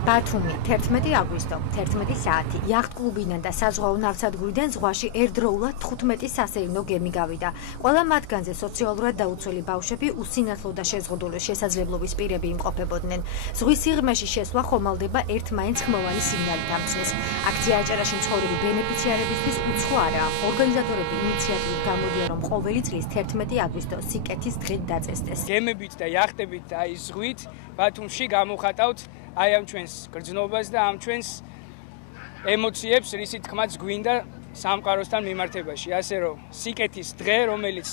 ბათუმი 11 აგვისტო 11 საათი იახტ-კლუბიდან და საზღვაო ნავსადგურიდან ზღვაში ერთდროულად 15 სასეირნო გემი გავიდა. ყველა მათგანზე სოციალურად დაუცველი ბავშვები უსინათლო და შეზღუდული შესაძლებლობის პირები იმყოფებოდნენ. ზღვის სიღრმეში შესვლა ხომალდება ერთმანეთს ხმოვანი სიგნალით ამცნეს. აქცია აჭარაში მცხოვრები ბენეფიციარებისთვის უცხო არაა. ორგანიზატორები ინიციატივით გამოდიან, რომ ყოველი წლის 11 აგვისტო სიკეთის დღედ დაწესდეს. გემებით და იახტებით და აი ზღვით ბათუმში გამოხატავთ აი ამ ჩვენს გრძნობას და ამ ჩვენს ემოციებს, რისით თქმაც გვინდა სამყაროსთან მიმართებაში. ასე რომ სიკეთის დღე, რომელიც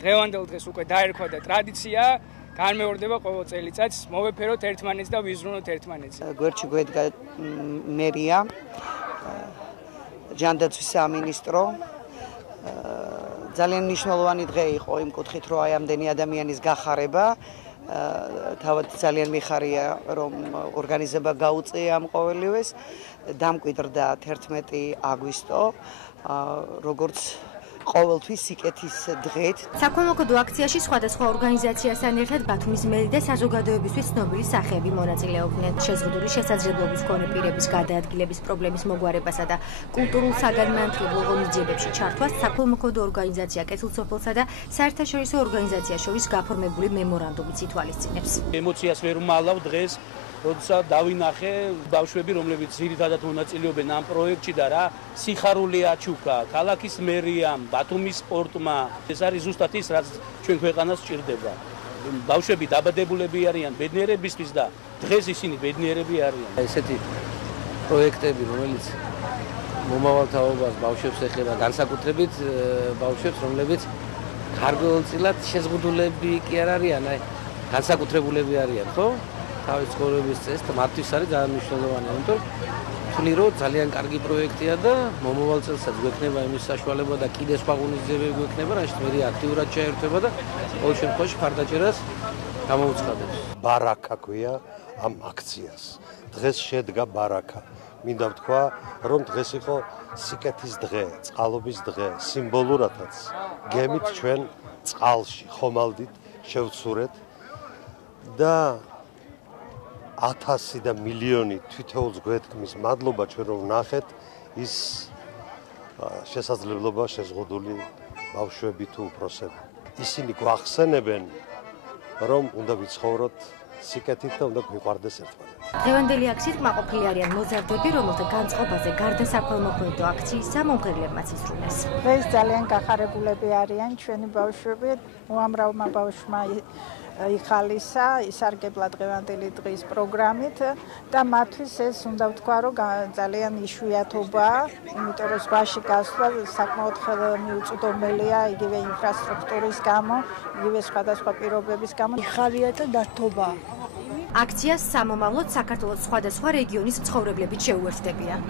დღევანდელ დღეს უკვე დაერქვა და ტრადიციაა, განმეორდება ყოველ წელიწადს, მოვეფეროთ ერთმანეთს და ვიზრუნოთ ერთმანეთს. გვერდში გვედგა მერია, ჯანდაცვის სამინისტრო. ძალიან მნიშვნელოვანი დღე იყო იმ კუთხით, რომ აი ამდენი ადამიანის გახარება. თავად ძალიან მიხარია, რომ ორგანიზება გაუწია ამ ყოველივეს. დამკვიდრდა 11 აგვისტო, როგორც ყოველთვის სიკეთის დღეთ. საქველმოქმედო აქციაში სხვადასხვა ორგანიზაციასთან ერთად ბათუმის მერი და საზოგადოებისთვის ცნობილი სახეები მონაწილეობდნენ. შეზღუდული შესაძლებლობის მქონე პირების გადაადგილების პრობლემის მოგვარებასა და კულტურულ საგანმანათლებლო ღონისძიებებში ჩართვას საქველმოქმედო ორგანიზაცია კეთილსოფლსა და საერთაშორისო ორგანიზაციას შორის გაფორმებული მემორანდუმიც ითვალისწინებს. ემოციას ვერ ვმალავ დღეს, როდესაც დავინახე ბავშვები, რომლებიც ძირითადად მონაწილეობენ ამ პროექტში და რა სიხარული აჩუქა ქალაქის მერიამ, ბათუმის სპორტმა. ეს არის ზუსტად ის, რაც ჩვენ ქვეყანას სჭირდება. ბავშვები დაბადებულები არიან ბედნიერებისთვის და დღეს ისინი ბედნიერები არიან. ესეთი პროექტები, რომელიც მომავალ თაობას ბავშვებს ეხება, განსაკუთრებით ბავშვებს, რომლებიც გარკვეულწილად შეზღუდულები კი არ არიან, აი განსაკუთრებულები არიან, ხო? თავის ცხოვრების წესს მათთვის არის ძალიან მნიშვნელოვანი, ამიტომ ვთვლი, რომ ძალიან კარგი პროექტია და მომავალ წელსაც გვექნება იმის საშუალება და კიდე სხვა ღონისძიებები გვექნება, რაშიც მე აქტიურად ჩაერთვება და ყოველ შემთხვევაში მხარდაჭერას გამოუცხადებს. ბარაკა ქვია ამ აქციას. დღეს შედგა ბარაკა. მინდა ვთქვა, რომ დღეს იყო სიკეთის დღე, წყალობის დღე, სიმბოლურადაც გემით ჩვენ წყალში ხომალდით შევცურეთ და 1000 და მილიონი თითოეულს გვეთქმის მადლობა ჩვენ რომ ვნახეთ ის შესაძლებლობა შეზღუდული ბავშვები თუ უფროსები. ისინი გვახსენებენ, რომ უნდა ვიცხოვროთ სიკეთით და უნდა გვიყვარდეს ერთმანეთი. დღევანდელი აქციით კმაყოფილი არიან მოზარდები, რომელთა განწყობაზე გარდა საქველმოქმედო აქციისა მომღერლებმაც ისრუნეს. დღეს ძალიან გახარებულები არიან ჩვენი ბავშვები, უამრავმა ბავშვმა იხალისა ისარგებლა დღევანდელი დღის პროგრამით და მათთვის ეს უნდა ვთქვა, რომ ძალიან იშვიათობაა, იმიტომ რომ ზღვაში გასვლა საკმაოდ ხელმიუწვდომელია იგივე ინფრასტრუქტურის გამო, იგივე სხვადასხვა პირობების გამო. ხარია და დათობა. აქციას სამომავლოდ საქართველოს სხვადასხვა რეგიონის მცხოვრებლები შეუერთდებიან.